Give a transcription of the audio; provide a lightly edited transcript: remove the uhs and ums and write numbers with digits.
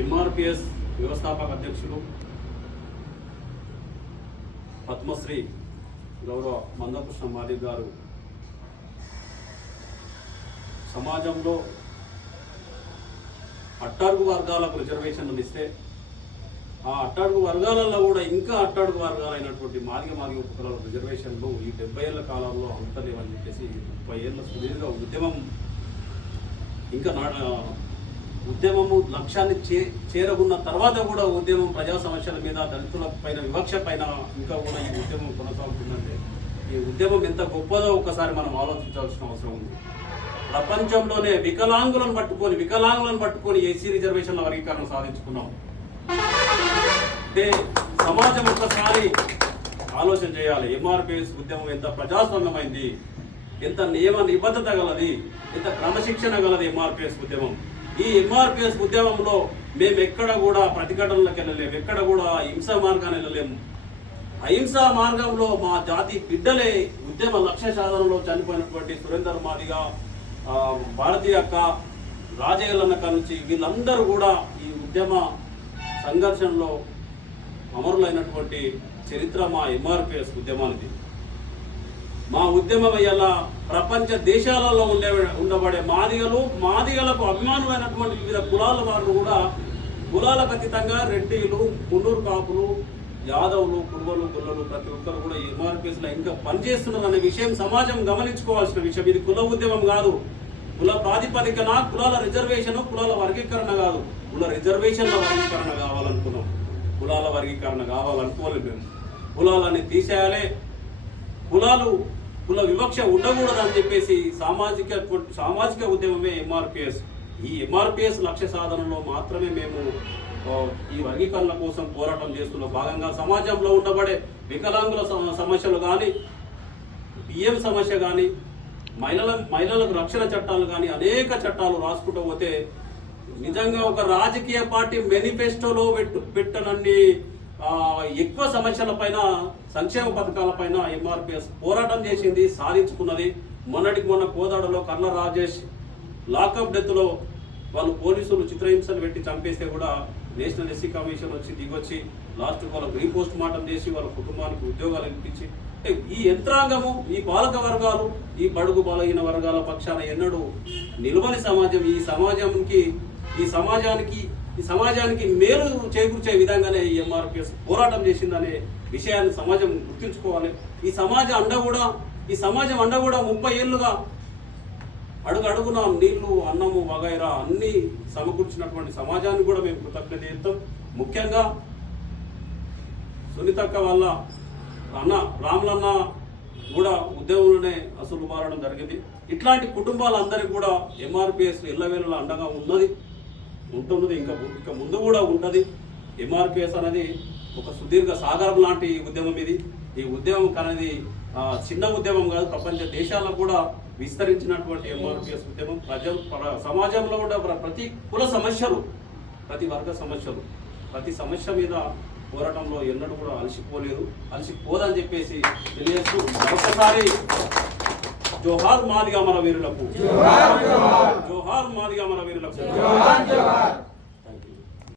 ఎంఆర్పిఎస్ వ్యవస్థాపక అధ్యక్షులు పద్మశ్రీ గౌరవ మందకృష్ణ మాదిగ గారు సమాజంలో అట్టడుగు వర్గాలకు రిజర్వేషన్లు ఇస్తే ఆ అట్టడుగు వర్గాలలో కూడా ఇంకా అట్టడుగు వర్గాలైనటువంటి మాదిగ ఉపకులాల రిజర్వేషన్లు ఈ 70 ఏళ్ల కాలంలో అంతలేవని చెప్పేసి 30 ఏళ్ల సుదీర్ఘ ఉద్యమం ఇంకా ఉద్యమము లక్ష్యాన్ని చేరుకున్న తర్వాత కూడా ఉద్యమం ప్రజా సమస్యల మీద దళితుల పైన వివక్ష పైన ఇంకా కూడా ఈ ఉద్యమం కొనసాగుతుందంటే ఈ ఉద్యమం ఎంత గొప్పదో ఒకసారి మనం ఆలోచించాల్సిన అవసరం ఉంది. ప్రపంచంలోనే వికలాంగులను పట్టుకొని ఎస్సీ రిజర్వేషన్ల వర్గీకరణ సాధించుకున్నాం అంటే సమాజం ఒక్కసారి ఆలోచన చేయాలి. ఎంఆర్పిఎస్ ఉద్యమం ఎంత ప్రజాస్వామ్యమైంది, ఎంత నియమ నిబద్ధత గలది, ఎంత క్రమశిక్షణ గలది ఎంఆర్పిఎస్ ఉద్యమం. ఈ ఎంఆర్పిఎస్ ఉద్యమంలో మేము ఎక్కడ కూడా ప్రతిఘటనలకు వెళ్ళలేము, ఎక్కడ కూడా హింసా మార్గాన్ని వెళ్ళలేము. అహింసా మార్గంలో మా జాతి బిడ్డలే ఉద్యమ లక్ష్య సాధనలో చనిపోయినటువంటి సురేందర్ మాదిగ, భారతీయ అక్క, రాజయ్యలన్నక నుంచి వీళ్ళందరూ కూడా ఈ ఉద్యమ సంఘర్షణలో అమరులైనటువంటి చరిత్ర మా ఎంఆర్పిఎస్ ఉద్యమానికి. మా ఉద్యమం అయ్యేలా ప్రపంచ దేశాలలో ఉండబడే మాదిగలకు అభిమానులైనటువంటి వివిధ కులాల వారు కూడా కులాలకు అతీతంగా రెడ్డిలు, మున్నూరు కాపులు, యాదవులు, కుర్మలు, గుల్లలు ప్రతి ఒక్కరు కూడా ఎంఆర్పిఎస్లో ఇంకా పనిచేస్తున్నారు అనే విషయం సమాజం గమనించుకోవాల్సిన విషయం. ఇది కుల ఉద్యమం కాదు, కుల ప్రాతిపదికన కులాల రిజర్వేషన్, కులాల వర్గీకరణ కాదు, కుల రిజర్వేషన్ల వర్గీకరణ కావాలనుకున్నాం. కులాల వర్గీకరణ కావాలనుకోలేదు మేము. కులాలని తీసేయాలి, కుల వివక్ష ఉండకూడదని చెప్పేసి సామాజిక ఉద్యమమే ఎంఆర్పిఎస్. ఈ ఎంఆర్పిఎస్ లక్ష్య సాధనలో మాత్రమే మేము ఈ వర్గీకరణ కోసం పోరాటం చేస్తున్న భాగంగా సమాజంలో ఉండబడే వికలాంగుల సమస్యలు కానీ, బియ్యం సమస్య కానీ, మహిళలకు రక్షణ చట్టాలు కానీ అనేక చట్టాలు రాసుకుంటూ పోతే నిజంగా ఒక రాజకీయ పార్టీ మేనిఫెస్టోలో పెట్టనన్ని ఎక్కువ సమస్యలపైన, సంక్షేమ పథకాలపైన ఎంఆర్పిఎస్ పోరాటం చేసింది, సాధించుకున్నది. మొన్నటికి మొన్న కోదాడలో కర్ల రాజేష్ లాకప్ డెత్లో వాళ్ళు పోలీసులు చిత్రహింసలు పెట్టి చంపేస్తే కూడా నేషనల్ ఎస్సీ కమిషన్ వచ్చి దిగొచ్చి లాస్ట్ వాళ్ళకు రీపోస్ట్ మార్టం చేసి వాళ్ళ కుటుంబానికి ఉద్యోగాలు ఇప్పించి ఈ యంత్రాంగము, ఈ పాలక వర్గాలు, ఈ బడుగు బలహీన వర్గాల పక్షాన ఎన్నడూ నిలవని సమాజం. ఈ సమాజానికి మేలు చేకూర్చే విధంగానే ఈ ఎంఆర్పిఎస్ పోరాటం చేసిందనే విషయాన్ని సమాజం గుర్తుంచుకోవాలి. ఈ సమాజం అండ కూడా 30 ఏళ్ళుగా అడుగున నీళ్లు, అన్నము వగైరా అన్ని సమకూర్చినటువంటి సమాజాన్ని కూడా మేము కృతజ్ఞత చేస్తాం. ముఖ్యంగా సునీతక్క వాళ్ళ అన్న రాములన్న కూడా ఉద్యోగంలోనే అసలు మారడం జరిగింది. ఇట్లాంటి కుటుంబాలందరికీ కూడా ఎంఆర్పిఎస్ ఎల్లవేళలా అండగా ఉంటుంది, ఇంకా ముందు కూడా ఉంటుంది. ఎంఆర్పిఎస్ అనేది ఒక సుదీర్ఘ సాగరం లాంటి ఉద్యమం ఇది. ఈ ఉద్యమం అనేది చిన్న ఉద్యమం కాదు, ప్రపంచ దేశాలకు కూడా విస్తరించినటువంటి ఎంఆర్పిఎస్ ఉద్యమం సమాజంలో కూడా ప్రతి కుల సమస్యలు, ప్రతి వర్గ సమస్యలు, ప్రతి సమస్య మీద పోరాటంలో ఎన్నడూ కూడా అలసిపోదని చెప్పేసి తెలియజేస్తూ ఒకసారి జోహార్ మాదిగ మన వీరులకు, జోహార్ మాదిగ మన వీరులకు.